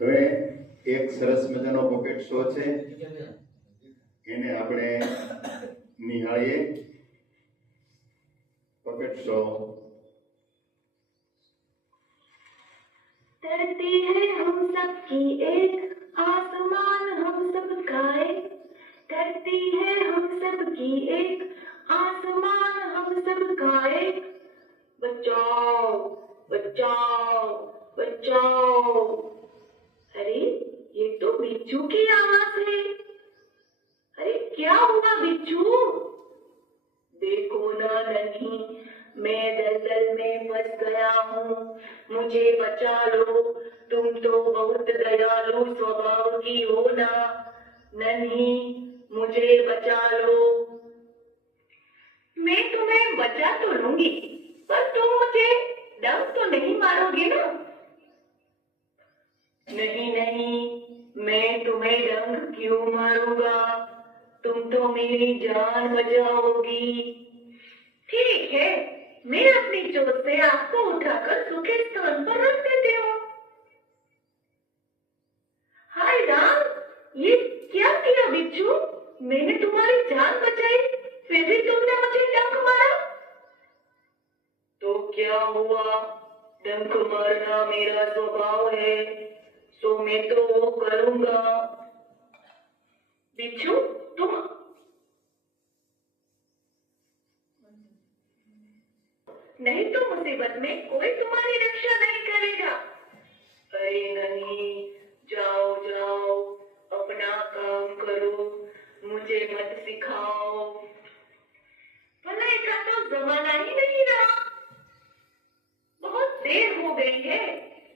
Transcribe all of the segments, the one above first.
હવે એક સરસ મજાનો પોકેટ શો છે, એને આપણે નિહાળીએ. Pocket show. धरती है हम सबकी एक, आसमान हम सबका एक. धरती है हम सबकी एक, आसमान हम सबका एक. बचाओ बचाओ बचाओ. अरे ये तो बिच्छू की आवाज है. अरे क्या हुआ बिच्छू? देखो ना नन्ही, मैं दलदल में फंस गया हूँ, मुझे बचा लो. तुम तो बहुत दयालु स्वभाव की हो ना नन्ही, मुझे बचा लो. मैं तुम्हें बचा तो लूंगी, पर तुम मुझे डंक तो नहीं मारोगे ना? नहीं नहीं, मैं तुम्हें डंक क्यों मारूंगा? तुम तो मेरी जान बचाओगी. ठीक है, मैं अपनी चोट से आपको उठाकर सूखे स्थान पर रख देती हूँ. हाय राम, ये क्या किया बिच्छू? मैंने तुम्हारी जान बचाई, फिर भी तुमने मुझे डंक मारा. तो क्या हुआ? डंक मारना मेरा स्वभाव है, सो मैं तो वो करूंगा. बिच्छू तुम नहीं तो मुसीबत में कोई तुम्हारी रक्षा नहीं करेगा. अरे नहीं, जाओ जाओ, अपना काम करो, मुझे मत सिखाओ. भलाई का तो जमाना ही नहीं रहा. बहुत देर हो गई है,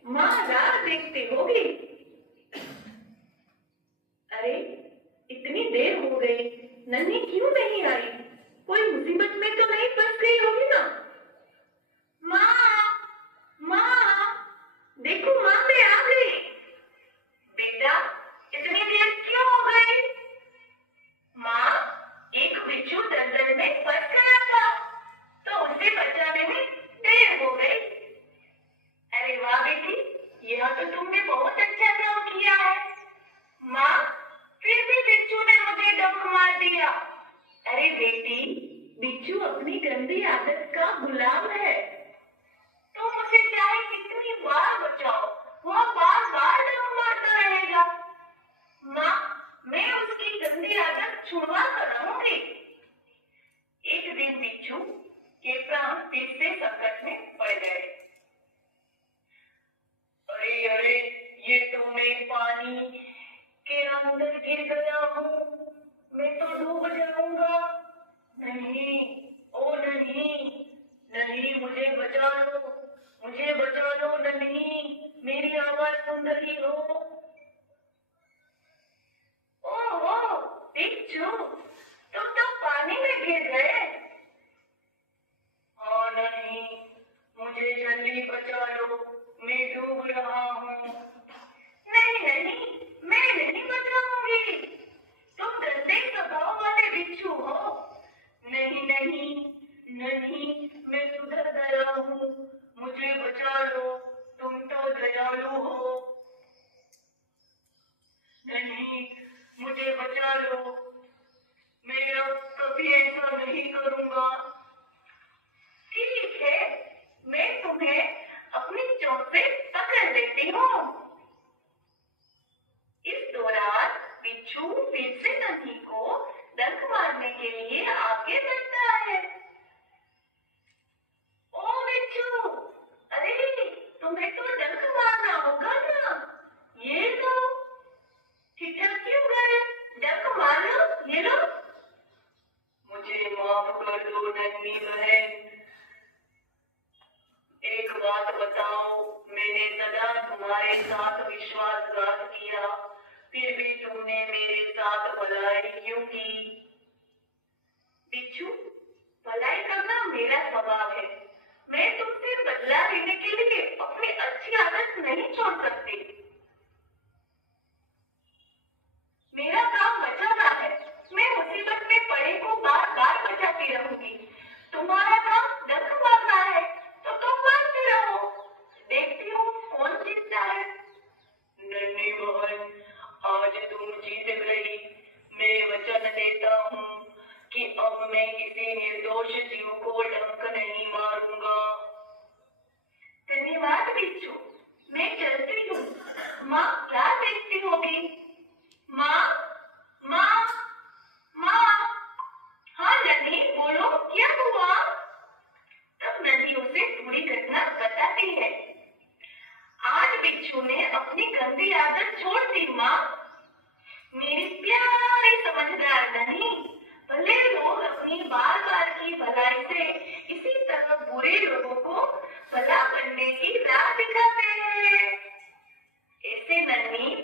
माँ राह देखती होगी. अरे इतनी देर हो गई, नन्ही क्यों नहीं आई? कोई मुसीबत में तो नहीं फंस गई होगी ना? माँ माँ, देखो माँ मैं आ गई. बेटा इतनी देर क्यों हो गई? माँ, एक बिच्छू दलदल में फंस गया था, तो उसे बचाने में देर हो गई. अरे वाह बेटी, यह तो तुमने बहुत अच्छा काम किया है. माँ, फिर भी बिच्छू ने मुझे डंक मार दिया. अरे बेटी, बिच्छू अपनी गंदी आदत का गुलाम है. तुम उसे चाहे कितनी बार बचाओ, वह बार बार डंक मारता रहेगा. माँ, मैं उसकी गंदी आदत छुड़वा कर रहूंगी. एक दिन बिच्छू के प्राण फिर से संकट में पड़ गए. अरे अरे, ये तो मैं पानी के अंदर गिर गया हूँ, मैं तो डूब जाऊंगा. नहीं, ओ नहीं, नहीं मुझे बचा लो, मुझे बचा लो नहीं, मेरी आवाज सुन रही हो? ओहो बिच्छू, तुम तो पानी में गिर गए. हाँ नहीं, मुझे जल्दी बचा लो, मैं डूब रहा हूँ. नहीं नहीं, मैं नहीं बचाऊंगी, तुम गंदे स्वभाव वाले बिच्छू हो. नहीं नहीं नहीं, मैं सुधर गया हूँ, मुझे बचा लो, तुम तो दयालु हो. नहीं, मुझे बचा लो, मैं अब कभी ऐसा नहीं करूंगा. ठीक है, मैं तुम्हें अपनी चोट से पकड़ लेती हूँ. इस दौरान बिच्छू फिर से नन्ही को डंक मारने के लिए आगे बढ़ता है. ओ बिच्छू, अरे तुम्हें तो डंक मारना होगा ना, ये लो. ठिठक क्यों गए? डंक मार लो, ये लो. मुझे माफ कर दो नन्ही बहन. एक बात बताओ, मैंने सदा तुम्हारे साथ विश्वासघात किया, फिर भी तुमने मेरे साथ भलाई क्यों की? बिच्छू, भलाई करना मेरा स्वभाव है. मैं तुमसे बदला लेने के लिए अपनी अच्छी आदत नहीं छोड़ सकती. मेरा काम बचाना है, मैं मुसीबत में पड़े को बार बार बचाती रहूंगी. तुम्हारा काम डंक मारना है, तो तुम मारते रहो, देखती हूँ कौन जीतता है. मैं किसी निर्दोष जीव को डंक नहीं मारूंगा। धन्यवाद बिच्छू, मैं चलती हूँ। माँ क्या देखती होगी? माँ, माँ, माँ। हाँ नन्ही, बोलो क्या हुआ? तब नन्ही उसे पूरी घटना बताती है। आज बिच्छू ने अपनी गंदी आदत छोड़ दी माँ। मेरी प्यारी समझदार नन्ही, भले लोग अपनी बार बार की भलाई से इसी तरह बुरे लोगों को भला बनने की राह दिखाते हैं। ऐसे नन्ही